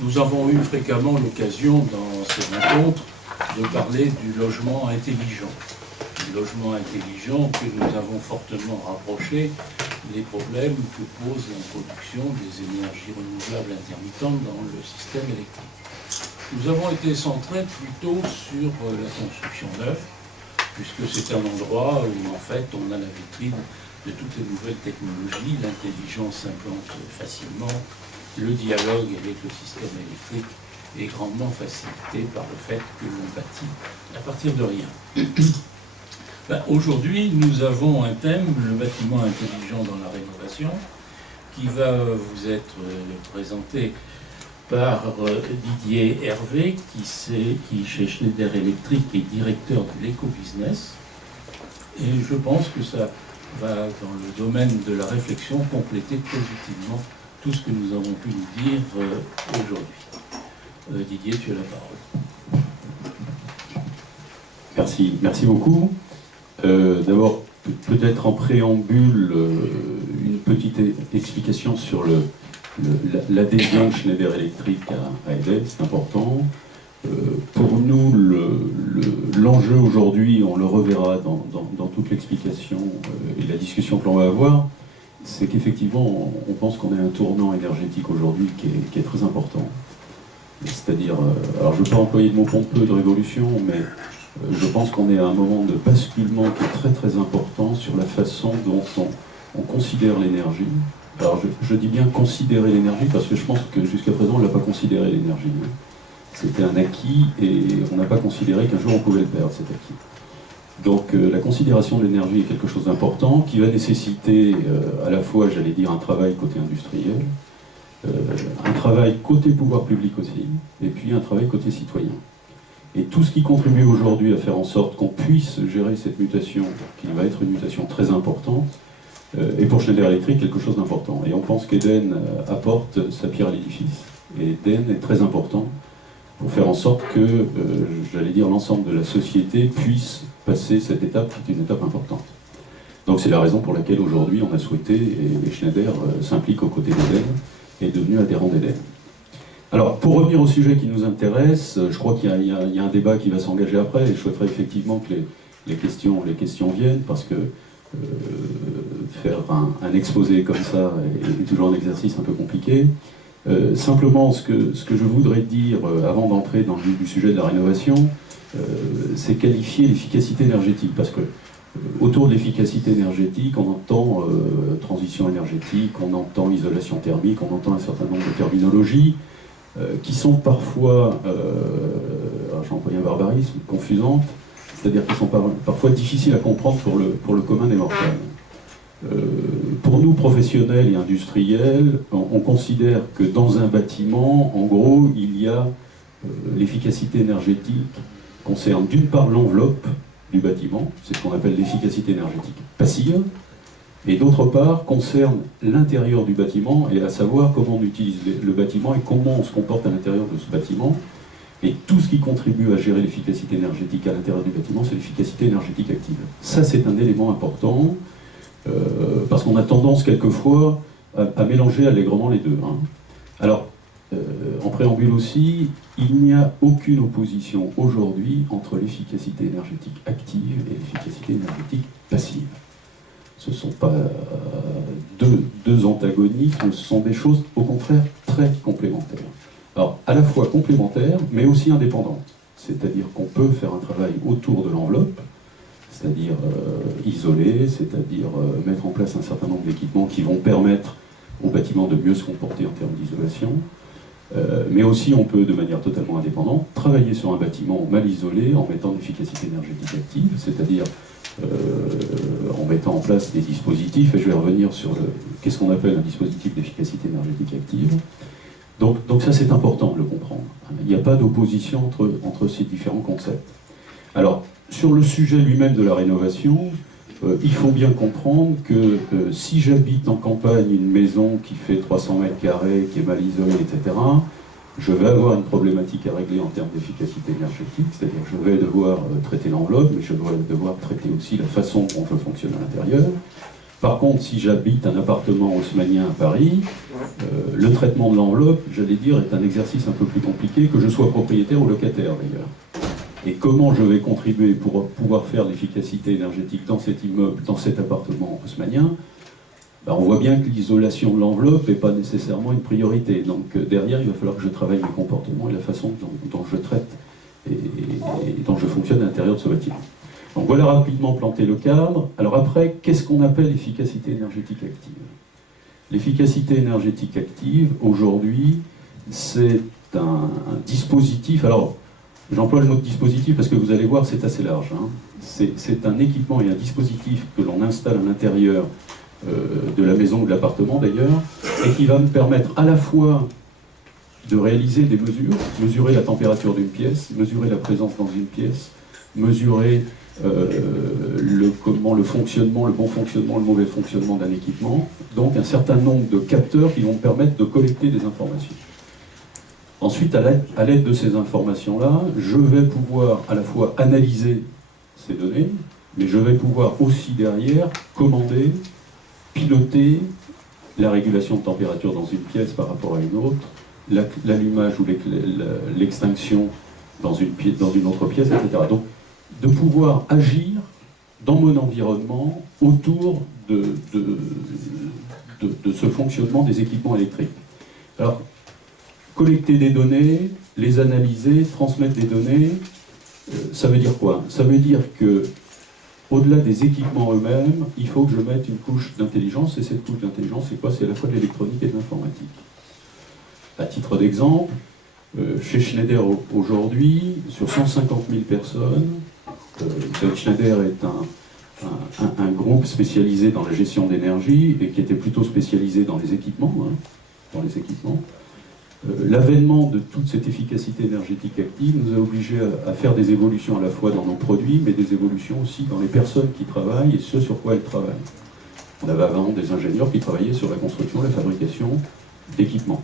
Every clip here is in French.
Nous avons eu fréquemment l'occasion dans ces rencontres de parler du logement intelligent. Du logement intelligent que nous avons fortement rapproché des problèmes que pose l'introduction des énergies renouvelables intermittentes dans le système électrique. Nous avons été centrés plutôt sur la construction neuve, puisque c'est un endroit où en fait on a la vitrine de toutes les nouvelles technologies, l'intelligence s'implante facilement, le dialogue avec le système électrique est grandement facilité par le fait que l'on bâtit à partir de rien. Aujourd'hui, nous avons un thème, le bâtiment intelligent dans la rénovation, qui va vous être présenté par Didier Hervé, qui chez Schneider Electric est directeur de l'éco-business. Et je pense que ça va, dans le domaine de la réflexion, compléter très utilement tout ce que nous avons pu nous dire aujourd'hui. Didier, tu as la parole. Merci beaucoup. D'abord, peut-être en préambule, une petite explication sur l'adhésion de Schneider Electric à Eden, c'est important. Pour nous, l'enjeu aujourd'hui, on le reverra dans toute l'explication et la discussion que l'on va avoir, c'est qu'effectivement, on pense qu'on est à un tournant énergétique aujourd'hui qui est très important. C'est-à-dire, alors je ne veux pas employer de mots pompeux de révolution, mais je pense qu'on est à un moment de basculement qui est très très important sur la façon dont on considère l'énergie. Alors je dis bien considérer l'énergie parce que je pense que jusqu'à présent on ne l'a pas considéré l'énergie. C'était un acquis et on n'a pas considéré qu'un jour on pouvait le perdre cet acquis. Donc la considération de l'énergie est quelque chose d'important qui va nécessiter à la fois, j'allais dire, un travail côté industriel, un travail côté pouvoir public aussi, et puis un travail côté citoyen. Et tout ce qui contribue aujourd'hui à faire en sorte qu'on puisse gérer cette mutation, qui va être une mutation très importante, est pour Schneider Electric quelque chose d'important. Et on pense qu'Eden apporte sa pierre à l'édifice. Et Eden est très important pour faire en sorte que, j'allais dire, l'ensemble de la société puisse passer cette étape, qui est une étape importante. Donc c'est la raison pour laquelle aujourd'hui on a souhaité, et Schneider s'implique aux côtés d'Eden, et est devenu adhérent d'Eden. Alors, pour revenir au sujet qui nous intéresse, je crois qu'il y a un débat qui va s'engager après, et je souhaiterais effectivement que les questions viennent, parce que faire un exposé comme ça est toujours un exercice un peu compliqué. Simplement, ce que je voudrais dire, avant d'entrer dans le vif du sujet de la rénovation, c'est qualifier l'efficacité énergétique, parce que autour de l'efficacité énergétique, on entend transition énergétique, on entend isolation thermique, on entend un certain nombre de terminologies, qui sont parfois, j'emploie un barbarisme, confusantes, c'est-à-dire qui sont parfois difficiles à comprendre pour le commun des mortels. Pour nous, professionnels et industriels, on considère que dans un bâtiment, en gros, il y a l'efficacité énergétique concerne d'une part l'enveloppe du bâtiment, c'est ce qu'on appelle l'efficacité énergétique passive, et d'autre part concerne l'intérieur du bâtiment, et à savoir comment on utilise le bâtiment et comment on se comporte à l'intérieur de ce bâtiment. Et tout ce qui contribue à gérer l'efficacité énergétique à l'intérieur du bâtiment, c'est l'efficacité énergétique active. Ça, c'est un élément important, parce qu'on a tendance quelquefois à mélanger allègrement les deux. Alors, en préambule aussi, il n'y a aucune opposition aujourd'hui entre l'efficacité énergétique active et l'efficacité énergétique passive. Ce ne sont pas deux antagonismes, ce sont des choses au contraire très complémentaires. Alors, à la fois complémentaires, mais aussi indépendantes. C'est-à-dire qu'on peut faire un travail autour de l'enveloppe, c'est-à-dire isoler, c'est-à-dire mettre en place un certain nombre d'équipements qui vont permettre au bâtiment de mieux se comporter en termes d'isolation. Mais aussi, on peut, de manière totalement indépendante, travailler sur un bâtiment mal isolé en mettant l'efficacité énergétique active, c'est-à-dire en mettant en place des dispositifs, et je vais revenir sur qu'est-ce qu'on appelle un dispositif d'efficacité énergétique active. Donc ça, c'est important de le comprendre. Il n'y a pas d'opposition entre ces différents concepts. Alors, sur le sujet lui-même de la rénovation, il faut bien comprendre que si j'habite en campagne une maison qui fait 300 mètres carrés, qui est mal isolée, etc., je vais avoir une problématique à régler en termes d'efficacité énergétique, c'est-à-dire que je vais devoir traiter l'enveloppe, mais je vais devoir traiter aussi la façon dont je fonctionne à l'intérieur. Par contre, si j'habite un appartement haussmannien à Paris, le traitement de l'enveloppe, j'allais dire, est un exercice un peu plus compliqué, que je sois propriétaire ou locataire d'ailleurs. Et comment je vais contribuer pour pouvoir faire l'efficacité énergétique dans cet immeuble, dans cet appartement haussmannien, ben on voit bien que l'isolation de l'enveloppe n'est pas nécessairement une priorité. Donc derrière, il va falloir que je travaille mes comportements et la façon dont je traite et dont je fonctionne à l'intérieur de ce bâtiment. Donc voilà rapidement planter le cadre. Alors après, qu'est-ce qu'on appelle efficacité énergétique active? L'efficacité énergétique active, aujourd'hui, c'est un dispositif. Alors, j'emploie le mot de dispositif parce que vous allez voir, c'est assez large. Hein. C'est un équipement et un dispositif que l'on installe à l'intérieur de la maison ou de l'appartement d'ailleurs, et qui va me permettre à la fois de réaliser des mesures, mesurer la température d'une pièce, mesurer la présence dans une pièce, mesurer le fonctionnement, le bon fonctionnement, le mauvais fonctionnement d'un équipement, donc un certain nombre de capteurs qui vont me permettre de collecter des informations. Ensuite, à l'aide de ces informations-là, je vais pouvoir à la fois analyser ces données, mais je vais pouvoir aussi derrière commander, piloter la régulation de température dans une pièce par rapport à une autre, l'allumage ou l'extinction dans une autre pièce, etc. Donc, de pouvoir agir dans mon environnement autour de ce fonctionnement des équipements électriques. Alors, collecter des données, les analyser, transmettre des données, ça veut dire quoi? Ça veut dire que, au-delà des équipements eux-mêmes, il faut que je mette une couche d'intelligence, et cette couche d'intelligence, c'est quoi? C'est à la fois de l'électronique et de l'informatique. À titre d'exemple, chez Schneider aujourd'hui, sur 150 000 personnes, Schneider est un groupe spécialisé dans la gestion d'énergie et qui était plutôt spécialisé dans les équipements. L'avènement de toute cette efficacité énergétique active nous a obligés à faire des évolutions à la fois dans nos produits, mais des évolutions aussi dans les personnes qui travaillent et ce sur quoi elles travaillent. On avait avant des ingénieurs qui travaillaient sur la construction et la fabrication d'équipements.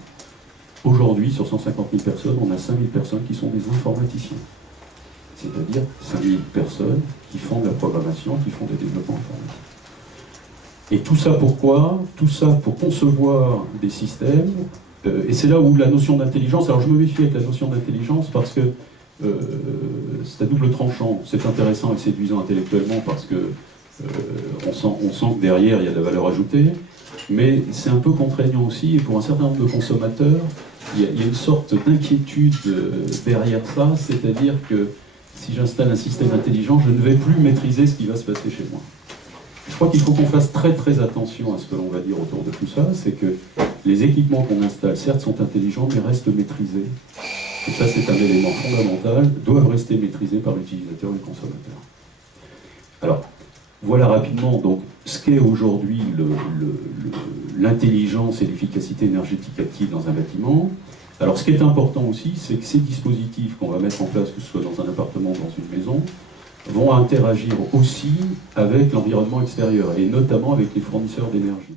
Aujourd'hui, sur 150 000 personnes, on a 5 000 personnes qui sont des informaticiens. C'est-à-dire 5 000 personnes qui font de la programmation, qui font des développements informatiques. Et tout ça pourquoi? Tout ça pour concevoir des systèmes. Et c'est là où la notion d'intelligence, alors je me méfie avec la notion d'intelligence parce que c'est à double tranchant, c'est intéressant et séduisant intellectuellement parce que on sent que derrière il y a de la valeur ajoutée, mais c'est un peu contraignant aussi, et pour un certain nombre de consommateurs, il y a une sorte d'inquiétude derrière ça, c'est-à-dire que si j'installe un système intelligent, je ne vais plus maîtriser ce qui va se passer chez moi. Je crois qu'il faut qu'on fasse très très attention à ce que l'on va dire autour de tout ça, c'est que les équipements qu'on installe, certes, sont intelligents, mais restent maîtrisés. Et ça, c'est un élément fondamental, doivent rester maîtrisés par l'utilisateur et le consommateur. Alors, voilà rapidement donc ce qu'est aujourd'hui l'intelligence et l'efficacité énergétique active dans un bâtiment. Alors, ce qui est important aussi, c'est que ces dispositifs qu'on va mettre en place, que ce soit dans un appartement ou dans une maison, vont interagir aussi avec l'environnement extérieur, et notamment avec les fournisseurs d'énergie.